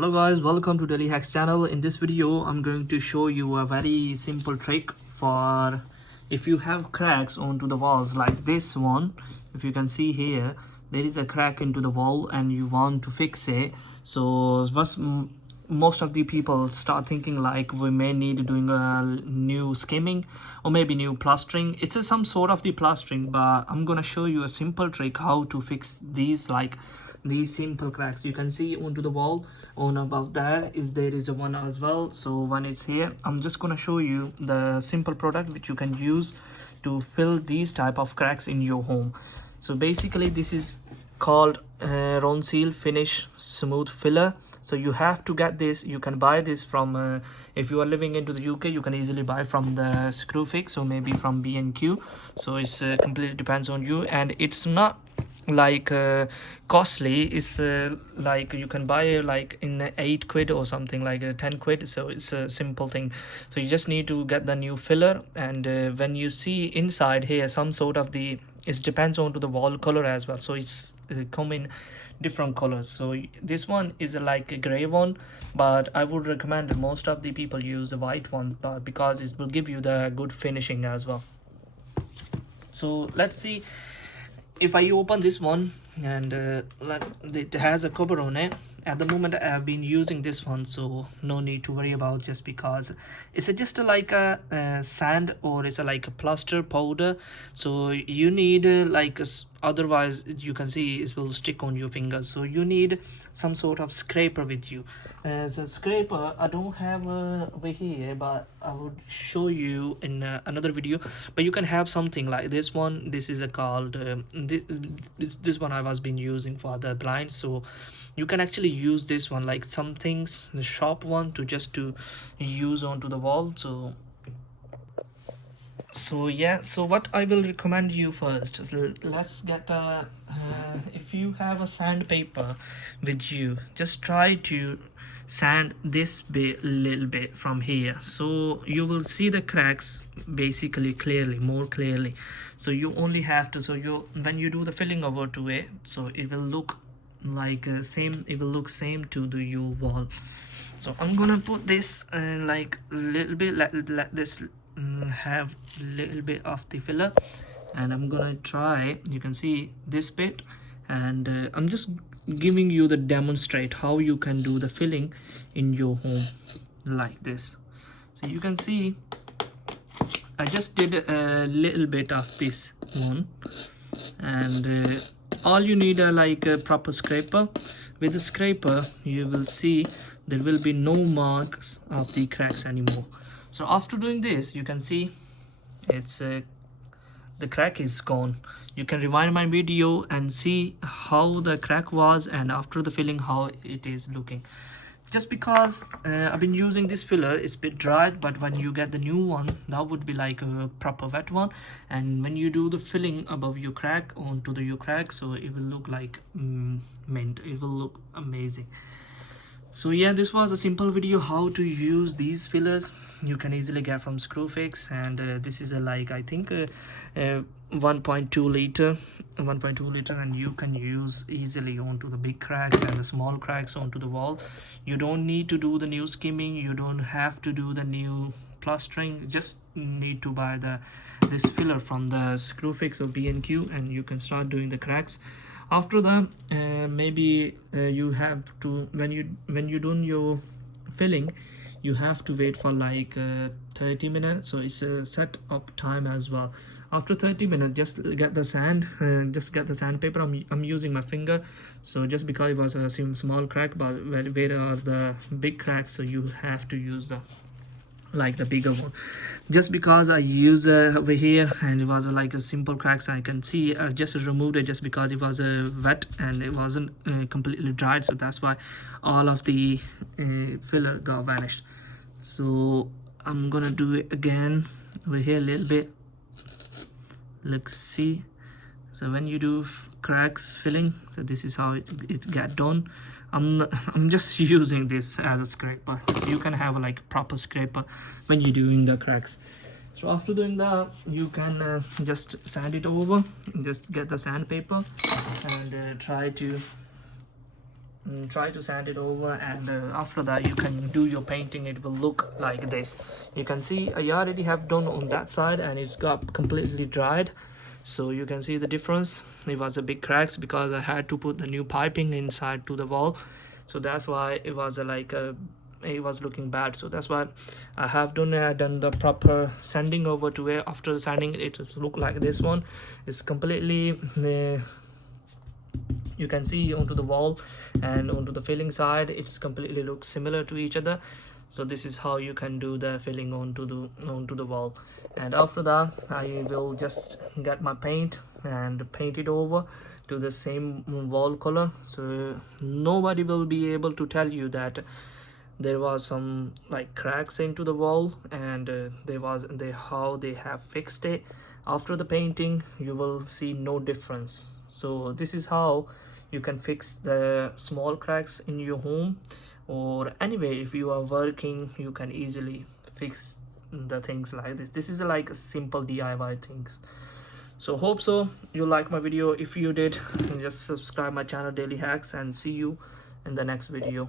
Hello guys, welcome to Daily Hacks channel. In this video I'm going to show you a very simple trick for if you have cracks onto the walls like this one. If you can see here, there is a crack into the wall and you want to fix it. So most of the people start thinking like we may need doing a new skimming or maybe new plastering. It's some sort of the plastering, but I'm gonna show you a simple trick how to fix these simple cracks. You can see onto the wall on above there is a one as well. So one is here. I'm just gonna show you the simple product which you can use to fill these type of cracks in your home. So basically this is called Ronseal Finish Smooth Filler. So you have to get this. You can buy this from if you are living into the UK, you can easily buy from the Screwfix or maybe from B&Q. So it's completely depends on you, and it's not like costly. It's like you can buy like in 8 quid or something, like 10 quid. So it's a simple thing. So you just need to get the new filler, and when you see inside here some sort of the, it depends on to the wall color as well. So it's come in different colors. So this one is like a gray one, but I would recommend most of the people use the white one, but because it will give you the good finishing as well. So let's see. If I open this one, and it has a cover on it. At the moment I have been using this one, so no need to worry about, just because it's just like a sand, or it's like a plaster powder. So you need otherwise you can see it will stick on your fingers. So you need some sort of scraper with you. The scraper I don't have over here, but I would show you in another video. But you can have something like this one. This is called this one I was been using for the blinds. So you can actually use this one, like some things, the sharp one, to just to use onto the wall. So yeah, so what I will recommend you first is let's get if you have a sandpaper with you, just try to sand this bit little bit from here, so you will see the cracks basically more clearly. So you only have to, so you, when you do the filling over to it, so it will look like same, it will look same to the your wall. So I'm gonna put this like a little bit, let this have a little bit of the filler, and I'm gonna try, you can see this bit, and I'm just giving you the demonstrate how you can do the filling in your home like this. So you can see I just did a little bit of this one, and all you need are like a proper scraper. With the scraper you will see there will be no marks of the cracks anymore. So after doing this, you can see it's the crack is gone. You can rewind my video and see how the crack was, and after the filling how it is looking. Just because I've been using this filler, it's a bit dried, but when you get the new one, that would be like a proper wet one, and when you do the filling above your crack onto your crack, so it will look like mint. It will look amazing. So yeah, this was a simple video how to use these fillers. You can easily get from Screwfix, and this is a like I think 1.2 liter, and you can use easily onto the big cracks and the small cracks onto the wall. You don't need to do the new skimming, you don't have to do the new plastering, just need to buy this filler from the Screwfix or B&Q, and you can start doing the cracks. After that, maybe you have to, when you do your filling, you have to wait for like 30 minutes. So it's a set up time as well. After 30 minutes, just get the sand, just get the sandpaper. I'm using my finger, so just because it was a small crack, but where are the big cracks, so you have to use the like the bigger one. Just because I use over here and it was like a simple cracks, I can see I just removed it just because it was wet and it wasn't completely dried, so that's why all of the filler got vanished. So I'm gonna do it again over here a little bit. Let's see. So when you do cracks filling, so this is how it get done. I'm just using this as a scraper. You can have like a proper scraper when you're doing the cracks. So after doing that, you can just sand it over. Just get the sandpaper and try to try to sand it over, and after that you can do your painting. It will look like this. You can see I already have done on that side and it's got completely dried, so you can see the difference. It was a big cracks because I had to put the new piping inside to the wall, so that's why it was it was looking bad. So that's why I have done the proper sanding over to it. After sanding it look like this one. It's completely you can see onto the wall and onto the filling side, it's completely looks similar to each other. So this is how you can do the filling onto the wall. And after that I will just get my paint and paint it over to the same wall color, so nobody will be able to tell you that there was some like cracks into the wall, and how they have fixed it. After the painting you will see no difference. So this is how you can fix the small cracks in your home, or anyway if you are working you can easily fix the things like this. This is like a simple DIY things. So hope so you like my video. If you did, just subscribe my channel Daily Hacks, and see you in the next video.